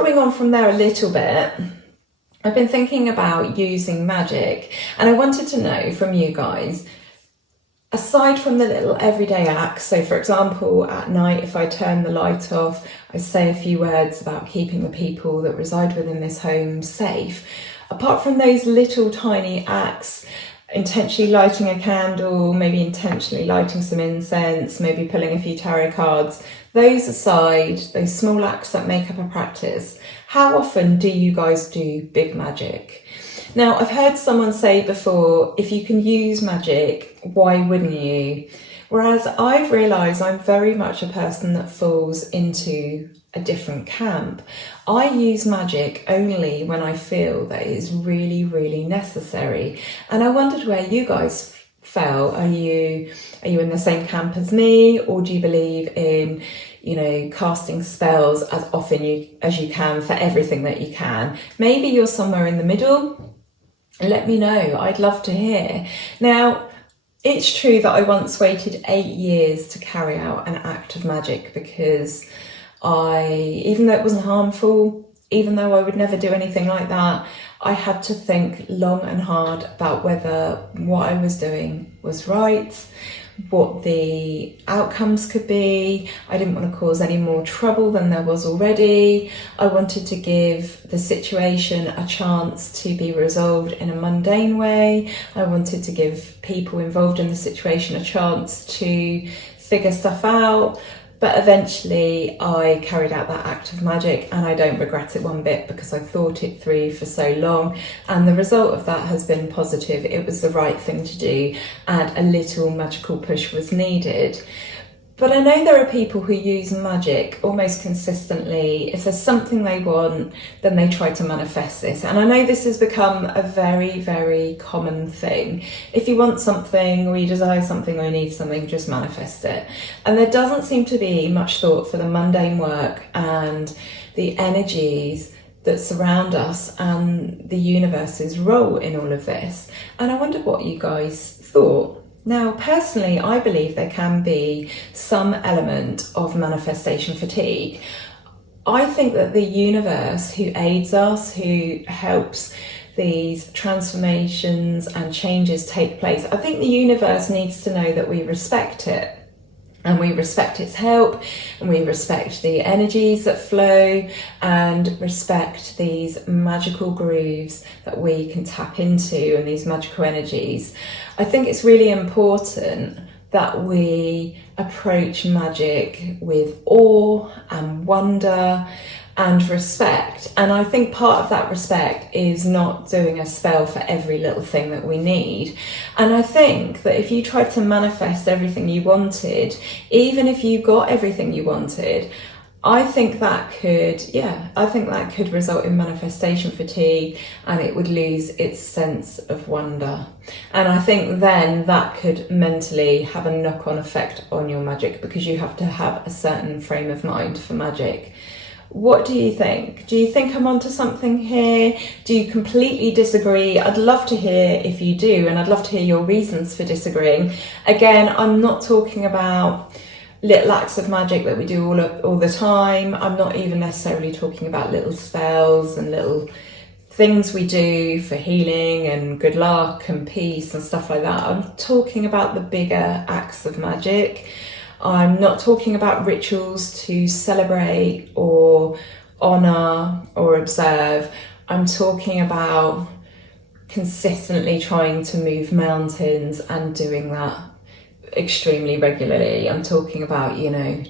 following on from there a little bit, I've been thinking about using magic, and I wanted to know from you guys, aside from the little everyday acts, so for example, at night, if I turn the light off, I say a few words about keeping the people that reside within this home safe. Apart from those little tiny acts, intentionally lighting a candle, maybe intentionally lighting some incense, maybe pulling a few tarot cards, those aside, those small acts that make up a practice, how often do you guys do big magic? Now, I've heard someone say before, if you can use magic, why wouldn't you? Whereas I've realised I'm very much a person that falls into a different camp. I use magic only when I feel that it is really, really necessary. And I wondered where you guys fell. Are you in the same camp as me, or do you believe in, casting spells as often as you can for everything that you can? Maybe you're somewhere in the middle. Let me know. I'd love to hear. Now, it's true that I once waited 8 years to carry out an act of magic because even though it wasn't harmful, even though I would never do anything like that, I had to think long and hard about whether what I was doing was right, what the outcomes could be. I didn't want to cause any more trouble than there was already. I wanted to give the situation a chance to be resolved in a mundane way. I wanted to give people involved in the situation a chance to figure stuff out. But eventually I carried out that act of magic, and I don't regret it one bit because I thought it through for so long, and the result of that has been positive. It was the right thing to do, and a little magical push was needed. But I know there are people who use magic almost consistently. If there's something they want, then they try to manifest this. And I know this has become a very, very common thing. If you want something, or you desire something, or you need something, just manifest it. And there doesn't seem to be much thought for the mundane work and the energies that surround us and the universe's role in all of this. And I wondered what you guys thought. Now, personally, I believe there can be some element of manifestation fatigue. I think that the universe, who aids us, who helps these transformations and changes take place, I think the universe needs to know that we respect it. And we respect its help, and we respect the energies that flow, and respect these magical grooves that we can tap into, and these magical energies. I think it's really important that we approach magic with awe and wonder and respect. And I think part of that respect is not doing a spell for every little thing that we need. And I think that if you tried to manifest everything you wanted, even if you got everything you wanted, I think that could result in manifestation fatigue, and it would lose its sense of wonder. And I think then that could mentally have a knock-on effect on your magic, because you have to have a certain frame of mind for magic. What do you think? Do you think I'm onto something here? Do you completely disagree? I'd love to hear if you do, and I'd love to hear your reasons for disagreeing. Again, I'm not talking about little acts of magic that we do all the time. I'm not even necessarily talking about little spells and little things we do for healing and good luck and peace and stuff like that. I'm talking about the bigger acts of magic. I'm not talking about rituals to celebrate or honour or observe. I'm talking about consistently trying to move mountains and doing that extremely regularly. I'm talking about,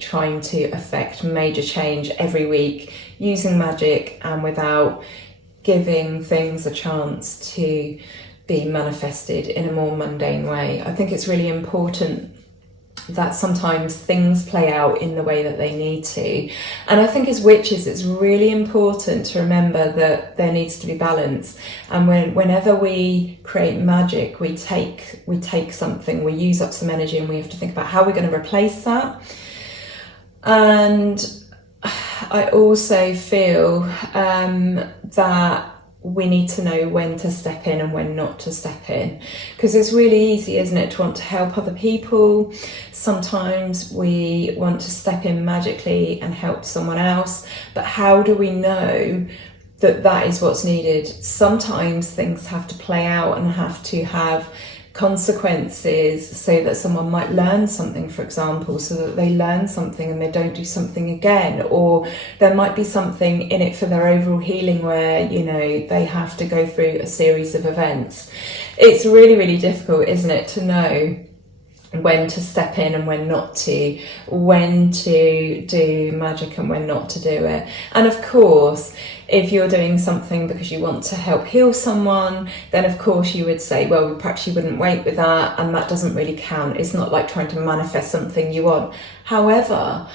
trying to affect major change every week using magic, and without giving things a chance to be manifested in a more mundane way. I think it's really important that sometimes things play out in the way that they need to. And I think as witches, it's really important to remember that there needs to be balance. And whenever we create magic, we take something, we use up some energy, and we have to think about how we're going to replace that. And I also feel that we need to know when to step in and when not to step in, because it's really easy, isn't it, to want to help other people. Sometimes we want to step in magically and help someone else, but how do we know that that is what's needed? Sometimes things have to play out and have to have consequences so that someone might learn something, for example, so that they learn something and they don't do something again. Or there might be something in it for their overall healing where, you know, they have to go through a series of events. It's really, really difficult, isn't it, to know when to step in and when not to, when to do magic and when not to do it. And of course, if you're doing something because you want to help heal someone, then of course you would say, well, perhaps you wouldn't wait with that, and that doesn't really count. It's not like trying to manifest something you want. However,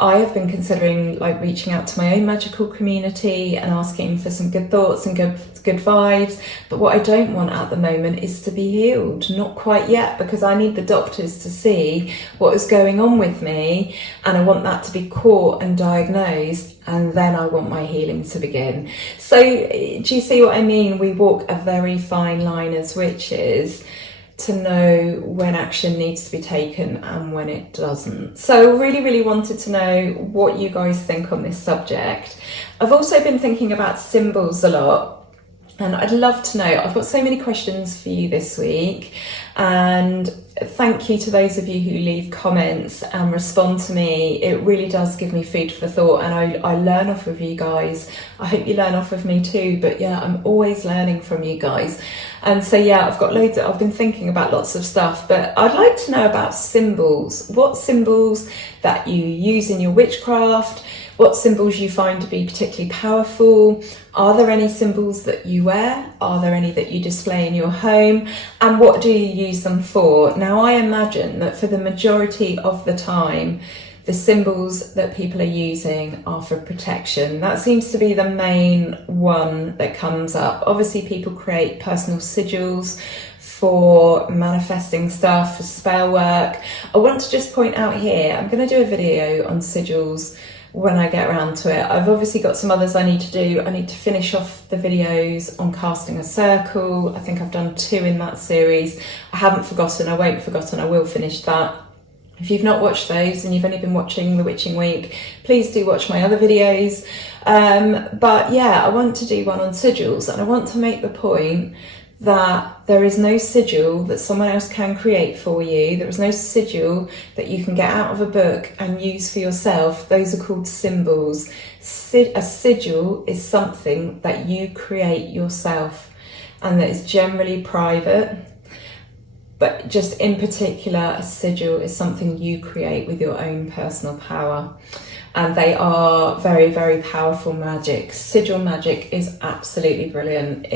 I have been considering like reaching out to my own magical community and asking for some good thoughts and good vibes. But what I don't want at the moment is to be healed. Not quite yet, because I need the doctors to see what is going on with me, and I want that to be caught and diagnosed, and then I want my healing to begin. So do you see what I mean? We walk a very fine line as witches to know when action needs to be taken and when it doesn't. So really, really wanted to know what you guys think on this subject. I've also been thinking about symbols a lot, and I'd love to know, I've got so many questions for you this week, and thank you to those of you who leave comments and respond to me. It really does give me food for thought, and I learn off of you guys. I hope you learn off of me too, but yeah, I'm always learning from you guys. And so yeah, I've been thinking about lots of stuff, but I'd like to know about symbols. What symbols that you use in your witchcraft, what symbols you find to be particularly powerful. Are there any symbols that you wear? Are there any that you display in your home? And what do you use them for? Now, I imagine that for the majority of the time, the symbols that people are using are for protection. That seems to be the main one that comes up. Obviously, people create personal sigils for manifesting stuff, for spell work. I want to just point out here, I'm going to do a video on sigils when I get around to it. I've obviously got some others I need to do. I need to finish off the videos on casting a circle. I think I've done 2 in that series. I haven't forgotten, I won't forgotten, I will finish that. If you've not watched those and you've only been watching the Witching Week, please do watch my other videos. But yeah, I want to do one on sigils, and I want to make the point that there is no sigil that someone else can create for you. There is no sigil that you can get out of a book and use for yourself. Those are called symbols. A sigil is something that you create yourself, and that is generally private. But just in particular, a sigil is something you create with your own personal power. And they are very, very powerful magic. Sigil magic is absolutely brilliant.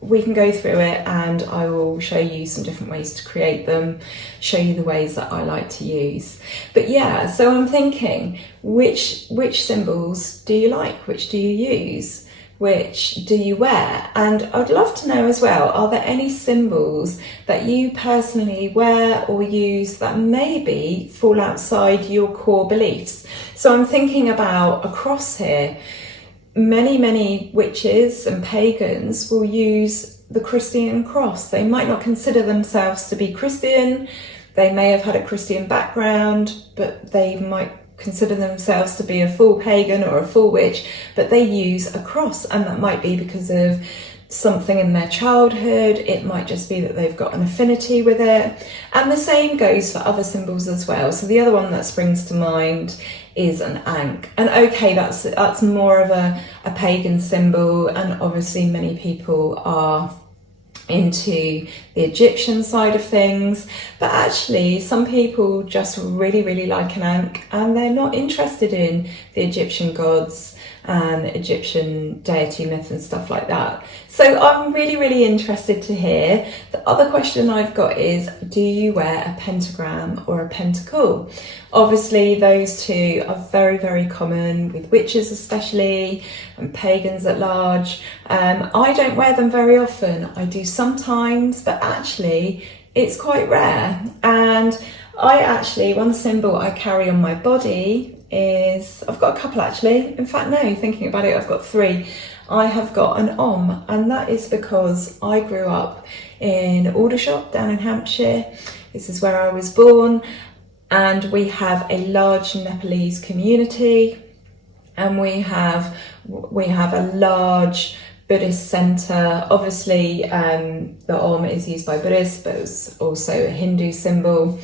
We can go through it, and I will show you some different ways to create them, show you the ways that I like to use. But yeah, so I'm thinking, which symbols do you like? Which do you use? Which do you wear? And I'd love to know as well, are there any symbols that you personally wear or use that maybe fall outside your core beliefs? So I'm thinking about a cross here. Many witches and pagans will use the Christian cross. They might not consider themselves to be Christian. They may have had a Christian background, but they might consider themselves to be a full pagan or a full witch, but they use a cross, and that might be because of something in their childhood. It might just be that they've got an affinity with it, and the same goes for other symbols as well. So the other one that springs to mind is an ankh, and okay, that's more of a pagan symbol, and obviously many people are into the Egyptian side of things, but actually some people just really like an ankh, and they're not interested in the Egyptian gods and Egyptian deity myth and stuff like that. So I'm really interested to hear. The other question I've got is, do you wear a pentagram or a pentacle? Obviously those two are very common with witches especially, and pagans at large. I don't wear them very often. I do sometimes, but actually it's quite rare. And one symbol I carry on my body is, I've got a couple actually. In fact, no, thinking about it, I've got 3. I have got an OM, and that is because I grew up in Aldershot down in Hampshire. This is where I was born, and we have a large Nepalese community, and we have a large Buddhist centre. Obviously, the Om is used by Buddhists, but it's also a Hindu symbol.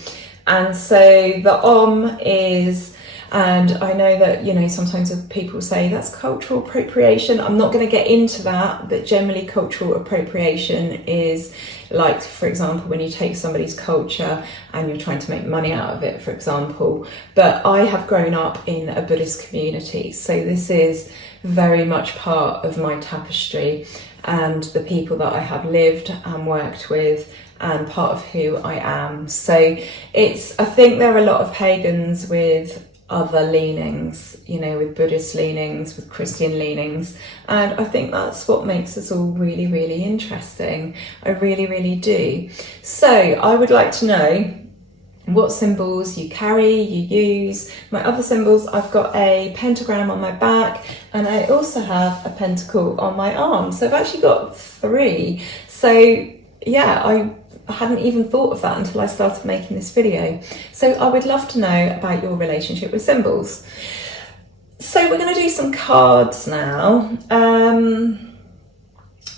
And so the Om is, and I know that, you know, sometimes people say that's cultural appropriation. I'm not going to get into that, but generally cultural appropriation is like, for example, when you take somebody's culture and you're trying to make money out of it, for example. But I have grown up in a Buddhist community, so this is very much part of my tapestry and the people that I have lived and worked with, and part of who I am. So I think there are a lot of pagans with other leanings, you know, with Buddhist leanings, with Christian leanings, and I think that's what makes us all really, really interesting. I really, really do. So I would like to know what symbols you carry, you use. My other symbols, I've got a pentagram on my back, and I also have a pentacle on my arm. So I've actually got 3. So yeah, I hadn't even thought of that until I started making this video. So I would love to know about your relationship with symbols. So we're going to do some cards now.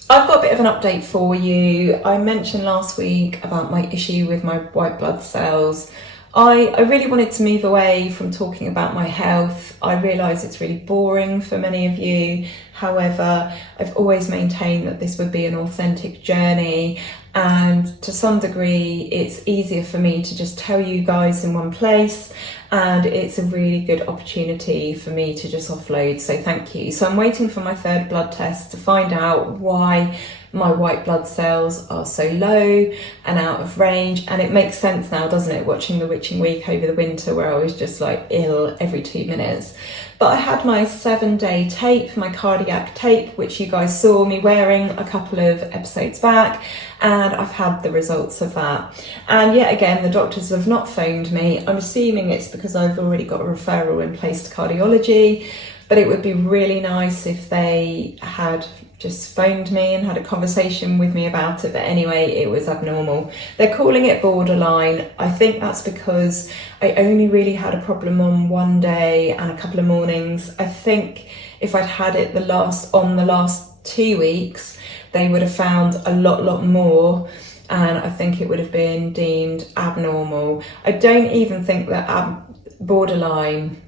I've got a bit of an update for you. I mentioned last week about my issue with my white blood cells. I really wanted to move away from talking about my health. I realise it's really boring for many of you. However, I've always maintained that this would be an authentic journey, and to some degree it's easier for me to just tell you guys in one place, and it's a really good opportunity for me to just offload, so thank you. So I'm waiting for my 3rd blood test to find out why my white blood cells are so low and out of range, and it makes sense now, doesn't it, watching the Witching Week over the winter where I was just like ill every 2 minutes. But I had my 7-day tape, my cardiac tape, which you guys saw me wearing a couple of episodes back, and I've had the results of that. And yet again, the doctors have not phoned me. I'm assuming it's because I've already got a referral in place to cardiology, but it would be really nice if they had just phoned me and had a conversation with me about it. But anyway, it was abnormal. They're calling it borderline. I think that's because I only really had a problem on one day and a couple of mornings. I think if I'd had it the last 2 weeks, they would have found a lot more, and I think it would have been deemed abnormal. I don't even think that borderline,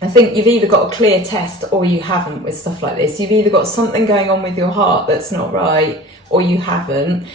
I think you've either got a clear test or you haven't with stuff like this. You've either got something going on with your heart that's not right, or you haven't.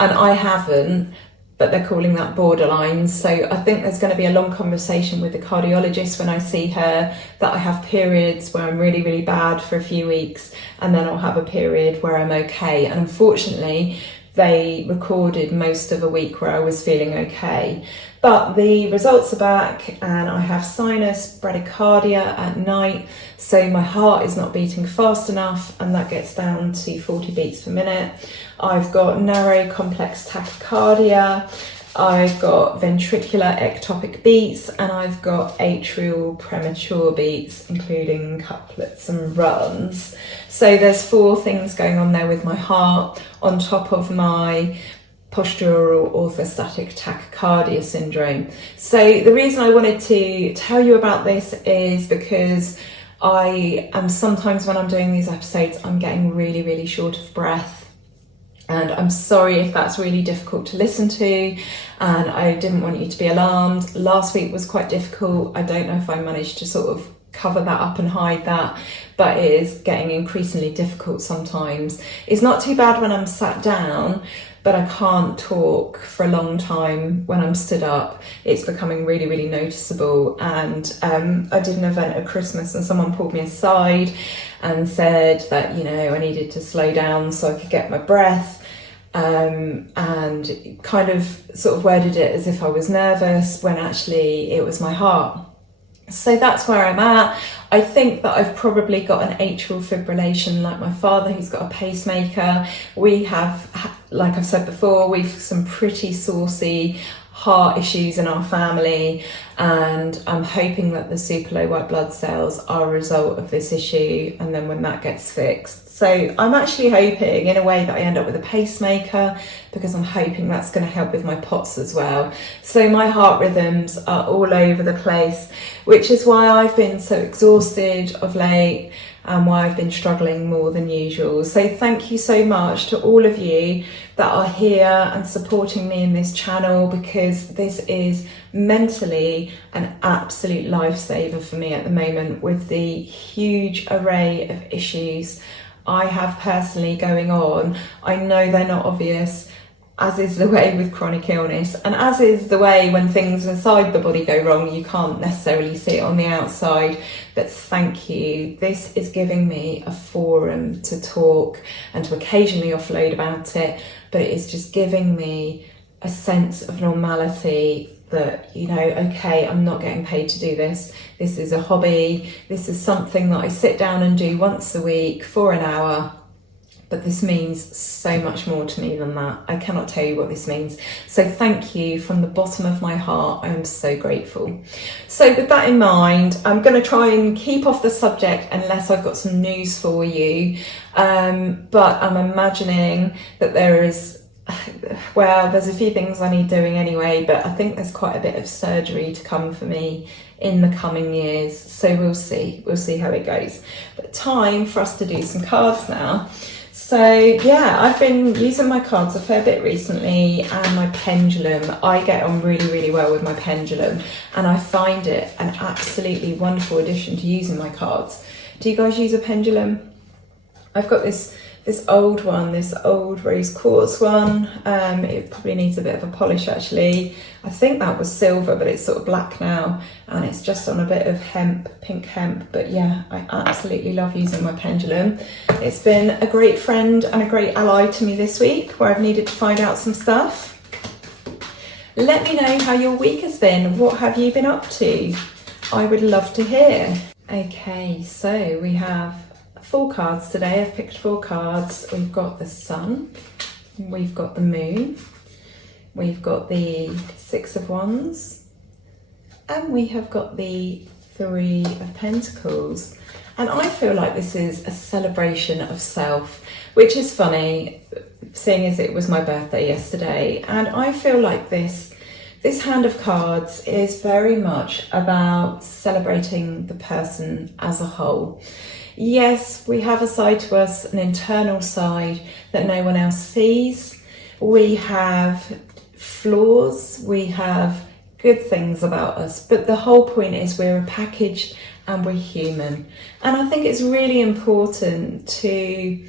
And I haven't, but they're calling that borderline. So I think there's going to be a long conversation with the cardiologist when I see her, that I have periods where I'm really, really bad for a few weeks, and then I'll have a period where I'm okay. And unfortunately, they recorded most of a week where I was feeling okay. But the results are back, and I have sinus bradycardia at night, so my heart is not beating fast enough, and that gets down to 40 beats per minute. I've got narrow complex tachycardia, I've got ventricular ectopic beats, and I've got atrial premature beats, including couplets and runs. So there's 4 things going on there with my heart, on top of my postural orthostatic tachycardia syndrome. So the reason I wanted to tell you about this is because I am sometimes, when I'm doing these episodes, I'm getting really, really short of breath. And I'm sorry if that's really difficult to listen to, and I didn't want you to be alarmed. Last week was quite difficult. I don't know if I managed to sort of cover that up and hide that, but it is getting increasingly difficult sometimes. It's not too bad when I'm sat down, but I can't talk for a long time when I'm stood up. It's becoming really, really noticeable. And I did an event at Christmas, and someone pulled me aside and said that, you know, I needed to slow down so I could get my breath, and kind of sort of worded it as if I was nervous when actually it was my heart. So that's where I'm at. I think that I've probably got an atrial fibrillation like my father, who's got a pacemaker. We have, like I've said before, we've some pretty saucy heart issues in our family, and I'm hoping that the super low white blood cells are a result of this issue, and then when that gets fixed. So I'm actually hoping in a way that I end up with a pacemaker, because I'm hoping that's going to help with my POTS as well. So my heart rhythms are all over the place, which is why I've been so exhausted of late and why I've been struggling more than usual. So thank you so much to all of you that are here and supporting me in this channel, because this is mentally an absolute lifesaver for me at the moment with the huge array of issues I have personally going on. I know they're not obvious, as is the way with chronic illness, and as is the way when things inside the body go wrong, you can't necessarily see it on the outside. But thank you. This is giving me a forum to talk and to occasionally offload about it, but it is just giving me a sense of normality that, you know, okay, I'm not getting paid to do this. This is a hobby. This is something that I sit down and do once a week for an hour. But this means so much more to me than that. I cannot tell you what this means. So thank you from the bottom of my heart. I am so grateful. So with that in mind, I'm going to try and keep off the subject unless I've got some news for you. But I'm imagining that there is, well, there's a few things I need doing anyway, but I think there's quite a bit of surgery to come for me in the coming years. So we'll see how it goes. But time for us to do some cards now. So yeah, I've been using my cards a fair bit recently, and my pendulum. I get on really, really well with my pendulum, and I find it an absolutely wonderful addition to using my cards. Do you guys use a pendulum? I've got this old one, this old rose quartz one. It probably needs a bit of a polish actually. I think that was silver, but it's sort of black now, and it's just on a bit of hemp, pink hemp. But yeah, I absolutely love using my pendulum. It's been a great friend and a great ally to me this week, where I've needed to find out some stuff. Let me know how your week has been. What have you been up to? I would love to hear. Okay, so we have 4 cards today. I've picked 4 cards. We've got the sun, we've got the moon, we've got the 6 of Wands, and we have got the 3 of Pentacles. And I feel like this is a celebration of self, which is funny, seeing as it was my birthday yesterday. And I feel like this hand of cards is very much about celebrating the person as a whole. Yes, we have a side to us, an internal side that no one else sees. We have flaws, we have good things about us, but the whole point is we're a package and we're human. And I think it's really important to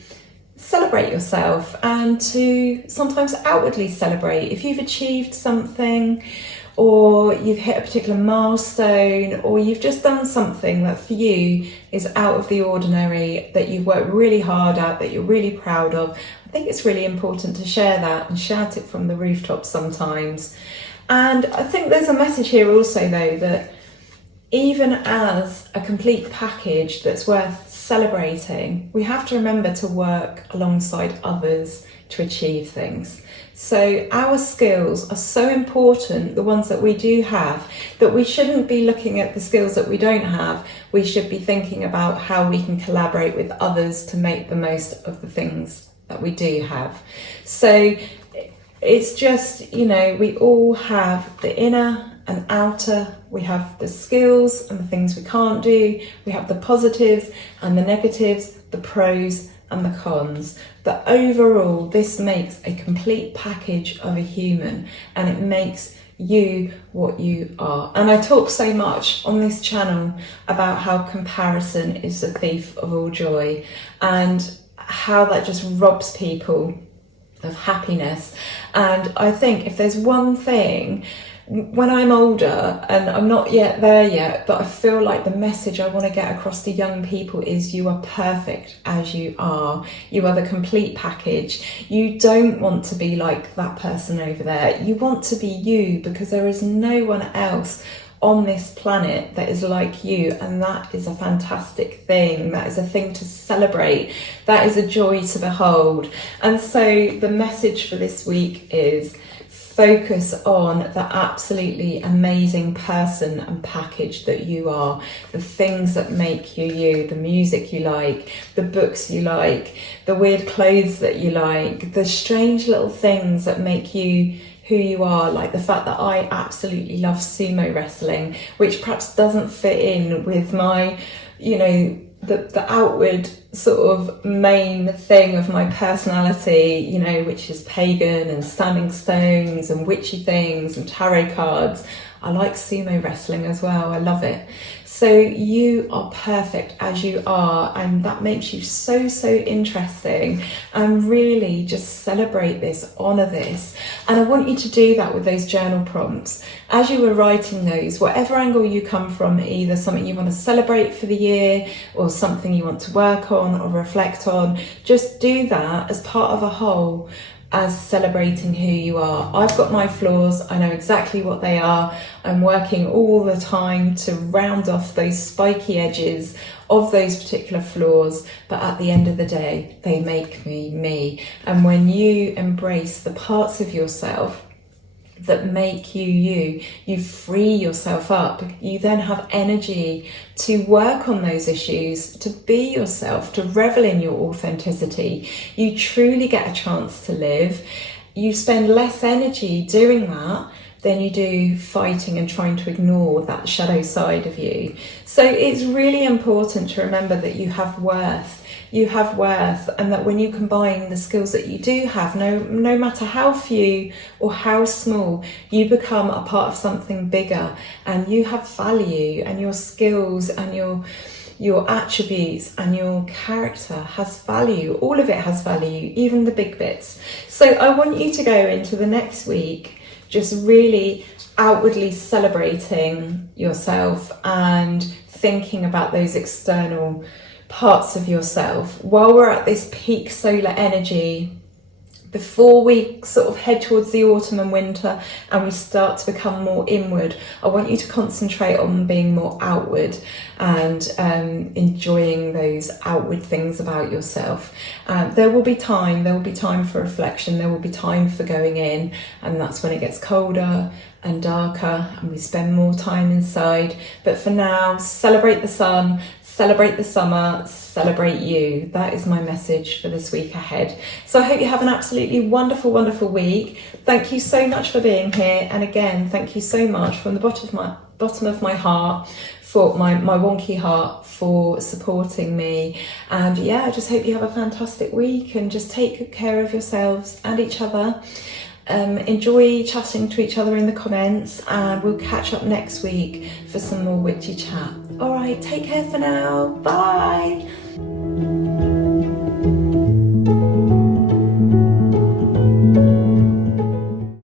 celebrate yourself and to sometimes outwardly celebrate. If you've achieved something, or you've hit a particular milestone, or you've just done something that for you is out of the ordinary, that you've worked really hard at, that you're really proud of, I think it's really important to share that and shout it from the rooftops sometimes. And I think there's a message here also though, that even as a complete package that's worth celebrating, we have to remember to work alongside others to achieve things. So our skills are so important, the ones that we do have, that we shouldn't be looking at the skills that we don't have. We should be thinking about how we can collaborate with others to make the most of the things that we do have. So it's just, you know, we all have the inner and outer. We have the skills and the things we can't do. We have the positives and the negatives, the pros and the cons. But overall, this makes a complete package of a human, and it makes you what you are. And I talk so much on this channel about how comparison is the thief of all joy, and how that just robs people of happiness. And I think if there's one thing, when I'm older, and I'm not yet there yet, but I feel like the message I want to get across to young people is you are perfect as you are. You are the complete package. You don't want to be like that person over there. You want to be you, because there is no one else on this planet that is like you, and that is a fantastic thing. That is a thing to celebrate. That is a joy to behold. And so the message for this week is focus on the absolutely amazing person and package that you are, the things that make you you, the music you like, the books you like, the weird clothes that you like, the strange little things that make you who you are, like the fact that I absolutely love sumo wrestling, which perhaps doesn't fit in with my, you know, the outward sort of main thing of my personality, you know, which is pagan and standing stones and witchy things and tarot cards. I like sumo wrestling as well. I love it. So you are perfect as you are, and that makes you so, so interesting. And really just celebrate this, honor this. And I want you to do that with those journal prompts. As you were writing those, whatever angle you come from, either something you want to celebrate for the year or something you want to work on or reflect on, just do that as part of a whole, as celebrating who you are. I've got my flaws, I know exactly what they are. I'm working all the time to round off those spiky edges of those particular flaws, but at the end of the day, they make me me. And when you embrace the parts of yourself that make you you, you free yourself up. You then have energy to work on those issues, to be yourself, to revel in your authenticity. You truly get a chance to live. You spend less energy doing that than you do fighting and trying to ignore that shadow side of you. So it's really important to remember that you have worth. You have worth, and that when you combine the skills that you do have, no matter how few or how small, you become a part of something bigger, and you have value, and your skills and your attributes and your character has value. All of it has value, even the big bits. So I want you to go into the next week just really outwardly celebrating yourself and thinking about those external parts of yourself while we're at this peak solar energy, before we sort of head towards the autumn and winter and we start to become more inward. I want you to concentrate on being more outward and enjoying those outward things about yourself. There will be time for reflection, there will be time for going in, and that's when it gets colder and darker and we spend more time inside. But for now, celebrate the sun, celebrate the summer, celebrate you. That is my message for this week ahead. So I hope you have an absolutely wonderful, wonderful week. Thank you so much for being here. And again, thank you so much from the bottom of my heart, for my wonky heart, for supporting me. And yeah, I just hope you have a fantastic week and just take good care of yourselves and each other. Enjoy chatting to each other in the comments, and we'll catch up next week for some more witchy chat. All right, take care for now. Bye.